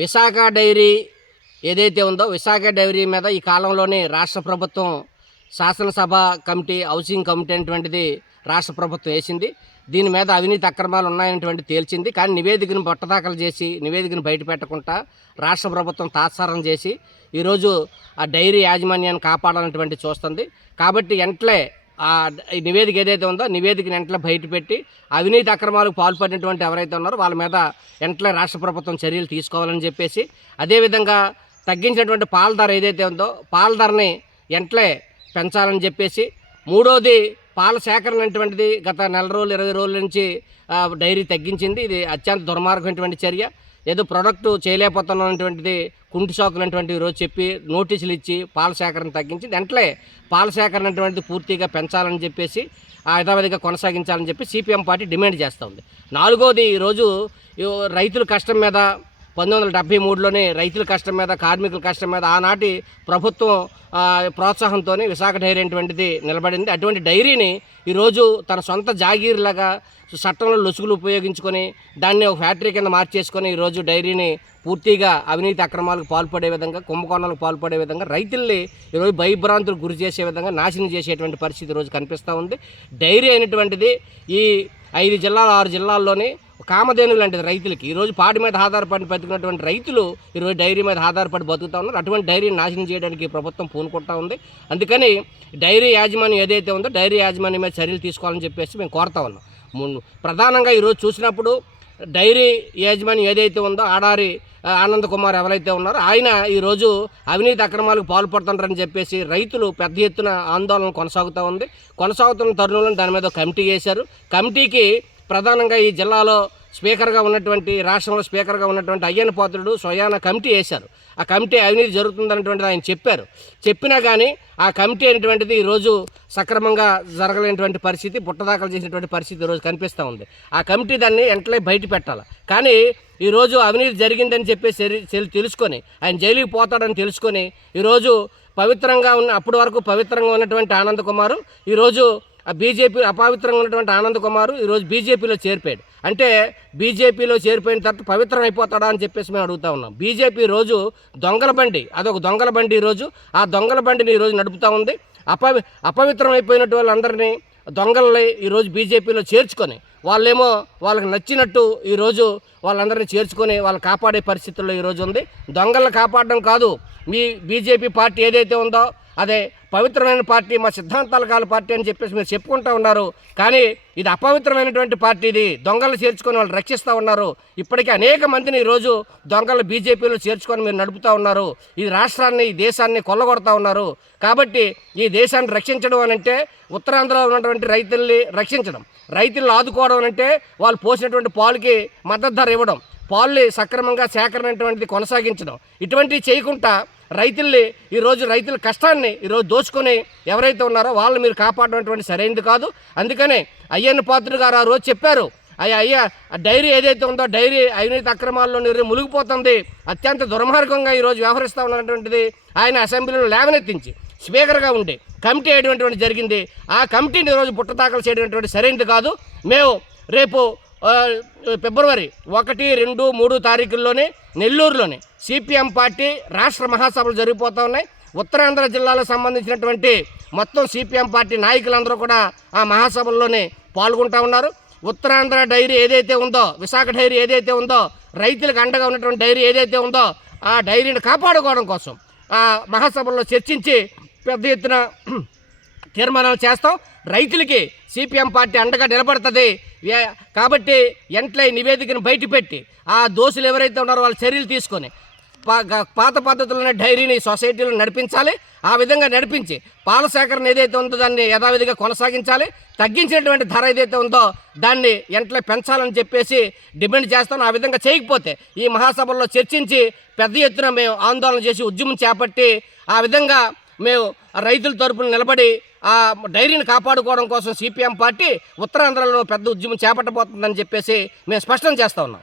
Visakha dairy ఏదైతే ఉందో Visakha dairy మీద ఈ కాలంలోనే రాష్ట్ర ప్రభుత్వం శాసనసభ కమిటీ హౌసింగ్ కమిటీ అనేటువంటిది రాష్ట్ర ప్రభుత్వం వేసింది. దీని మీద అవినీతి అక్రమాలు ఉన్నాయనేటువంటి తేల్చింది. కానీ నివేదికను బొట్టదాఖలు చేసి నివేదికను బయట పెట్టకుండా రాష్ట్ర ప్రభుత్వం తాత్సారం చేసి ఈరోజు ఆ డైరీ యాజమాన్యాన్ని కాపాడాలన్నటువంటి చూస్తుంది. కాబట్టి ఎంట్లే ఆ నివేదిక ఏదైతే ఉందో నివేదికను వెంటనే బయటపెట్టి అవినీతి అక్రమాలకు పాల్పడినటువంటి ఎవరైతే ఉన్నారో వాళ్ళ మీద వెంటనే రాష్ట్ర ప్రభుత్వం చర్యలు తీసుకోవాలని చెప్పేసి అదేవిధంగా తగ్గించినటువంటి పాల ధర ఏదైతే ఉందో పాల ధరని వెంటనే పెంచాలని చెప్పేసి మూడోది పాల సేకరణ అటువంటిది గత నెల రోజులు ఇరవై రోజుల నుంచి డైరీ తగ్గించింది. ఇది అత్యంత దుర్మార్గమైనటువంటి చర్య. ఏదో ప్రొడక్ట్ చేయలేకపోతున్నటువంటిది కుంటి షాకులు అనేటువంటివి రోజు చెప్పి నోటీసులు ఇచ్చి పాల సేకరణ తగ్గించి వెంటనే పాల సేకరణ అనేటువంటిది పూర్తిగా పెంచాలని చెప్పేసి ఆ యథావిధిగా కొనసాగించాలని చెప్పి సిపిఎం పార్టీ డిమాండ్ చేస్తూ ఉంది. నాలుగోది ఈరోజు రైతుల కష్టం మీద పంతొమ్మిది వందల డెబ్బై మూడులోనే రైతుల కష్టం మీద కార్మికుల కష్టం మీద ఆనాటి ప్రభుత్వం ప్రోత్సాహంతో విశాఖ డైరీ అటువంటిది నిలబడింది. అటువంటి డైరీని ఈరోజు తన సొంత జాగీర్లాగా చట్టంలో లొసుగులు ఉపయోగించుకొని దాన్ని ఒక ఫ్యాక్టరీ కింద మార్చేసుకొని ఈరోజు డైరీని పూర్తిగా అవినీతి అక్రమాలకు పాల్పడే విధంగా కుంభకోణాలకు పాల్పడే విధంగా రైతుల్ని ఈరోజు భయభ్రాంతులకు గురి చేసే విధంగా నాశనం చేసేటువంటి పరిస్థితి ఈరోజు కనిపిస్తూ ఉంది. డైరీ అయినటువంటిది ఈ ఐదు జిల్లాలు ఆరు జిల్లాల్లోని కామధేను లాంటిది రైతులకి. ఈరోజు పాడి మీద ఆధారపడి బతుకున్నటువంటి రైతులు ఈరోజు డైరీ మీద ఆధారపడి బతుకుతా ఉన్నారు. అటువంటి డైరీని నాశనం చేయడానికి ప్రభుత్వం పూనుకుంటా ఉంది. అందుకని డైరీ యాజమాన్యం ఏదైతే ఉందో డైరీ యాజమాన్యం మీద చర్యలు తీసుకోవాలని చెప్పేసి మేము కోరుతా ఉన్నాం. ప్రధానంగా ఈరోజు చూసినప్పుడు డైరీ యాజమాన్యం ఏదైతే ఉందో ఆడారి ఆనంద్ కుమార్ ఎవరైతే ఉన్నారో ఆయన ఈరోజు అవినీతి అక్రమాలకు పాల్పడుతున్నారని చెప్పేసి రైతులు పెద్ద ఎత్తున ఆందోళన కొనసాగుతూ ఉంది. కొనసాగుతున్న తరుణంలో దాని మీద ఒక కమిటీ వేశారు. కమిటీకి ప్రధానంగా ఈ జిల్లాలో స్పీకర్గా ఉన్నటువంటి రాష్ట్రంలో స్పీకర్గా ఉన్నటువంటి అయ్యన్న పాత్రుడు స్వయాన కమిటీ వేశారు. ఆ కమిటీ అవినీతి జరుగుతుందన్నటువంటిది ఆయన చెప్పారు. చెప్పినా కానీ ఆ కమిటీ అనేటువంటిది ఈరోజు సక్రమంగా జరగలేనటువంటి పరిస్థితి పుట్టదాఖలు చేసినటువంటి పరిస్థితి ఈరోజు కనిపిస్తూ ఉంది. ఆ కమిటీ దాన్ని వెంటనే బయట పెట్టాలి. కానీ ఈరోజు అవినీతి జరిగిందని చెప్పేసి తెలుసుకొని ఆయన జైలుకి పోతాడని తెలుసుకొని ఈరోజు పవిత్రంగా ఉన్న అప్పటి వరకు పవిత్రంగా ఉన్నటువంటి ఆనంద్ కుమారు ఈరోజు బీజేపీ అపవిత్రంగా ఉన్నటువంటి ఆనంద్ కుమార్ ఈరోజు బీజేపీలో చేరిపోయాడు. అంటే బీజేపీలో చేరిపోయిన తర్వాత పవిత్రం అయిపోతాడా అని చెప్పేసి మేము అడుగుతా ఉన్నాం. బీజేపీ రోజు దొంగల బండి అదొక దొంగల బండి ఈరోజు ఆ దొంగల బండిని ఈరోజు నడుపుతూ ఉంది. అపవి అపవిత్రం అయిపోయినట్టు వాళ్ళందరినీ దొంగలని ఈరోజు బీజేపీలో చేర్చుకొని వాళ్ళేమో వాళ్ళకి నచ్చినట్టు ఈరోజు వాళ్ళందరినీ చేర్చుకొని వాళ్ళు కాపాడే పరిస్థితుల్లో ఈరోజు ఉంది. దొంగలను కాపాడడం కాదు. మీ బీజేపీ పార్టీ ఏదైతే ఉందో అదే పవిత్రమైన పార్టీ మా సిద్ధాంతాలు కాల పార్టీ అని చెప్పేసి మీరు చెప్పుకుంటూ ఉన్నారు. కానీ ఇది అపవిత్రమైనటువంటి పార్టీ ఇది. దొంగలు చేర్చుకొని వాళ్ళు రక్షిస్తూ ఉన్నారు. ఇప్పటికీ అనేక మందిని ఈరోజు దొంగలు బీజేపీలో చేర్చుకొని మీరు నడుపుతూ ఉన్నారు. ఈ రాష్ట్రాన్ని ఈ దేశాన్ని కొల్లగొడతా ఉన్నారు. కాబట్టి ఈ దేశాన్ని రక్షించడం అనంటే ఉత్తరాంధ్రలో ఉన్నటువంటి రైతుల్ని రక్షించడం. రైతులను ఆదుకోవడం అంటే వాళ్ళు పోసినటువంటి పాలుకి మద్దతు ధర ఇవ్వడం. పాలు సక్రమంగా సేకరణ కొనసాగించడం. ఇటువంటివి చేయకుండా రైతుల్ని ఈరోజు రైతుల కష్టాన్ని ఈరోజు దోచుకొని ఎవరైతే ఉన్నారో వాళ్ళు మీరు కాపాడటం సరైనది కాదు. అందుకనే అయ్యన్న పాత్రుడు గారు ఆ రోజు చెప్పారు అయ్యా అయ్యా ఆ డైరీ ఏదైతే ఉందో డైరీ అవినీతి అక్రమాల్లో నిరు మునిగిపోతుంది అత్యంత దుర్మార్గంగా ఈరోజు వ్యవహరిస్తూ ఉన్నటువంటిది. ఆయన అసెంబ్లీలో లేవనెత్తించి స్పీకర్గా ఉండి కమిటీ వేయడం జరిగింది ఆ కమిటీని ఈరోజు పుట్టదాఖలు చేయడం సరైనది కాదు. మేము రేపు ఫిబ్రవరి ఒకటి రెండు మూడు తారీఖుల్లోనే నెల్లూరులోని సిపిఎం పార్టీ రాష్ట్ర మహాసభలు జరిగిపోతూ ఉన్నాయి. ఉత్తరాంధ్ర జిల్లాలకు సంబంధించినటువంటి మొత్తం సిపిఎం పార్టీ నాయకులందరూ కూడా ఆ మహాసభల్లోనే పాల్గొంటూ ఉన్నారు. ఉత్తరాంధ్ర డైరీ ఏదైతే ఉందో విశాఖ డైరీ ఏదైతే ఉందో రైతులకు అండగా ఉన్నటువంటి డైరీ ఏదైతే ఉందో ఆ డైరీని కాపాడుకోవడం కోసం ఆ మహాసభల్లో చర్చించి పెద్ద ఎత్తున తీర్మానం చేస్తాం. రైతులకి సిపిఎం పార్టీ అండగా నిలబడుతుంది. కాబట్టి ఎంట్లై నివేదికను బయటపెట్టి ఆ దోషులు ఎవరైతే ఉన్నారో వాళ్ళ చర్యలు తీసుకొని పా- గ- పాత పద్ధతులనే డైరీని సొసైటీలో నడిపించాలి. ఆ విధంగా నడిపించి పాల సేకరణ ఏదైతే ఉందో దాన్ని యథావిధిగా కొనసాగించాలి. తగ్గించినటువంటి ధర ఏదైతే ఉందో దాన్ని ఎంట్లో పెంచాలని చెప్పేసి డిమాండ్ చేస్తాను ఆ విధంగా చేయకపోతే ఈ మహాసభల్లో చర్చించి పెద్ద ఎత్తున మేము ఆందోళన చేసి ఉద్యమం చేపట్టి ఆ విధంగా మేము రైతుల తరపున నిలబడి ఆ డైరీని కాపాడుకోవడం కోసం సిపిఎం పార్టీ ఉత్తరాంధ్రలో పెద్ద ఉద్యమం చేపట్టబోతుందని చెప్పేసి మేము స్పష్టం చేస్తా ఉన్నాం.